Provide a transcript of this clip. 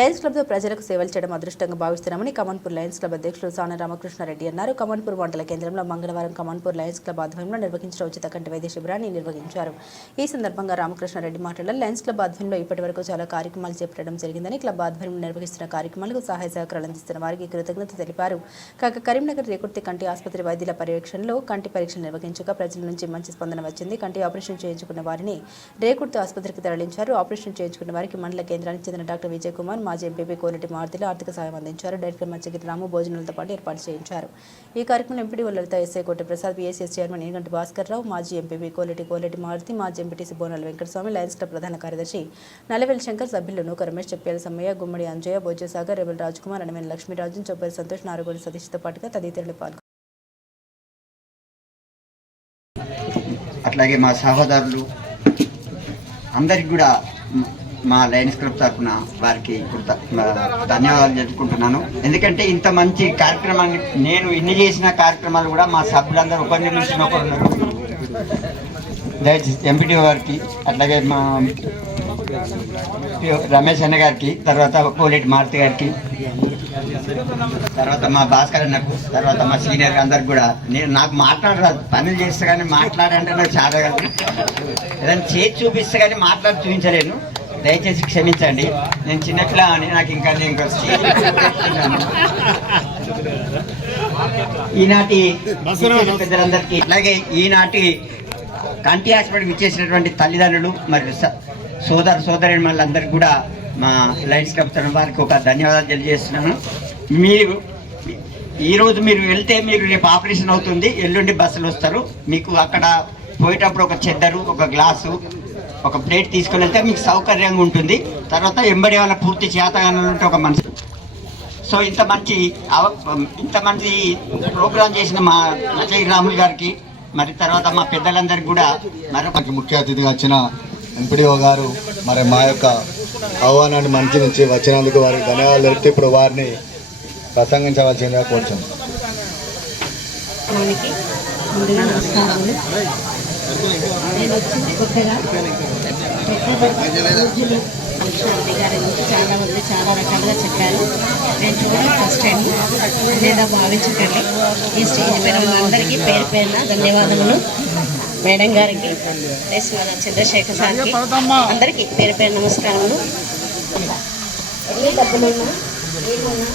Lions క్లబ్తో ప్రజలకు సేవలు చేయడం అదృష్టంగా భావిస్తున్నామని కమన్పూర్ లయన్స్ క్లబ్ అధ్యక్షులు సాన రామకృష్ణారెడ్డి అన్నారు. కమన్పూర్ మండల కేంద్రంలో మంగళవారం కమన్పూర్ లయన్స్ క్లబ్ ఆధ్వర్యంలో నిర్వహించిన ఉచిత కంటి వైద్య శిబిరాన్ని నిర్వహించారు. ఈ సందర్భంగా రామకృష్ణారెడ్డి మాట్లాడారు. లయన్స్ క్లబ్ ఆధ్వర్యంలో ఇప్పటి వరకు చాలా కార్యక్రమాలు చేపట్టడం జరిగిందని క్లబ్ ఆధ్వర్యంలో నిర్వహిస్తున్న కార్యక్రమాలకు సహాయ సహకారాలు అందిస్తున్న వారికి కృతజ్ఞత తెలిపారు. కాగా కరీంనగర్ రేకుర్తి కంటి ఆసుపత్రి వైద్యుల పర్యవేక్షణలో కంటి పరీక్షలు నిర్వహించగా ప్రజల నుంచి మంచి స్పందన వచ్చింది. కంటి ఆపరేషన్ చేయించుకున్న వారిని రేకుర్తి ఆసుపత్రికి తరలించారు. ఆపరేషన్ చేయించుకున్న వారికి మండల కేంద్రానికి చెందిన డాక్టర్ విజయ్ కుమార్ మాజీ ఎంపీపీ కోనటి మారుతిలో ఆర్థిక సాయం అందించారు. డైరెక్టర్ మత్స్యగిరి రాము భోజనాలతో పాటు ఏర్పాటు చేయించారు. ఈ కార్యక్రమంలో MPD Lalitha SI Kota Prasad BSS chairman Eniganti Bhaskar Rao మాజీ ఎంపీపీ కోలటి కోలటి మారుతి మాజీ ఎంపీటీసీ బోనాల వెంకటస్వామి లయన్స్ క్లబ్ ప్రధాన కార్యదర్శి నల్లవెల్లి శంకర్ సభ్యులు నూక రమేష్ చెప్పేల సమ్మయ్య గుమ్మడి అంజయ్య భోజసాగర్ రెబల్ రాజ్కుమార్ అనమైన లక్ష్మీరాజు చొప్పేరు సంతోష్ నారగోడి సతీష్తో పాటుగా తదితరులు పాల్గొన్నారు అట్లాగే మా సహోదరులు అందరికి కూడా మా లయన్స్ క్లబ్ తరఫున వారికి ధన్యవాదాలు చెప్పుకుంటున్నాను ఎందుకంటే ఇంత మంచి కార్యక్రమాన్ని నేను ఇన్ని చేసిన కార్యక్రమాలు కూడా మా సభ్యులందరూ ఒకరి నిమిషం ఒకరు ఉన్నారు దయచేసి ఎంపీటీ గారికి అట్లాగే మా రమేష్ అన్న గారికి తర్వాత కోలేటి మారుతి గారికి తర్వాత మా భాస్కర్ అన్నకు తర్వాత మా సీనియర్ అందరికి కూడా నేను నాకు మాట్లాడరాదు పనులు చేస్తే కానీ మాట్లాడంటే నాకు చాలా ఏదైనా చేతి చూపిస్తే కానీ మాట్లాడి చూపించలేను. దయచేసి క్షమించండి. నేను చిన్నపిల్ల అని నాకు ఇంకా నేను. ఈనాటి పెద్దలందరికీ అలాగే ఈనాటి కంటి హాస్పిటల్కి ఇచ్చేసినటువంటి తల్లిదండ్రులు మరియు సోదర సోదరి వాళ్ళందరికీ కూడా మా లైన్స్ క్లబ్ తరఫున వారికి ఒక ధన్యవాదాలు తెలియజేస్తున్నాను. మీరు ఈరోజు మీరు వెళ్తే మీరు రేపు ఆపరేషన్ అవుతుంది ఎల్లుండి బస్సులు వస్తారు. మీకు అక్కడ పోయేటప్పుడు ఒక చెద్దరు ఒక గ్లాసు ఒక ప్లేట్ తీసుకొని వెళ్తే మీకు సౌకర్యంగా ఉంటుంది. తర్వాత ఎంబడి వాళ్ళ పూర్తి చేతగానే ఉంటే ఒక మనిషి. సో ఇంత మంచి ఇంత మంచి ప్రోగ్రాం చేసిన మా నచయ్య రాములు గారికి మరి తర్వాత మా పెద్దలందరికీ కూడా మరొక ముఖ్య అతిథిగా వచ్చిన ఎంపీడీఓ గారు మరి మా యొక్క ఆహ్వానాన్ని మంచి నుంచి వచ్చినందుకు వారికి ధన్యవాదాలు తెలుపుతూ ఇప్పుడు వారిని ప్రసంగించవలసిందిగా కోరుచున్నాం. మనకి ముందుగా నమస్కారములు నేను వచ్చింది కొత్తగా. కొత్తగా రోజులు కృష్ణారెడ్డి గారి గురించి చాలా మంది చాలా రకాలుగా చెప్పారు. నేను చూడడం ఫస్ట్ టైం లేదా భావించకండి. ఈ స్టేజ్ పైన పేరు పేరున ధన్యవాదములు. మేడం గారికి ప్లస్ మన చంద్రశేఖర్ సార్కి అందరికీ పేరు పేరు నమస్కారములు. ఎన్ని డబ్బులున్నా ఏమున్నా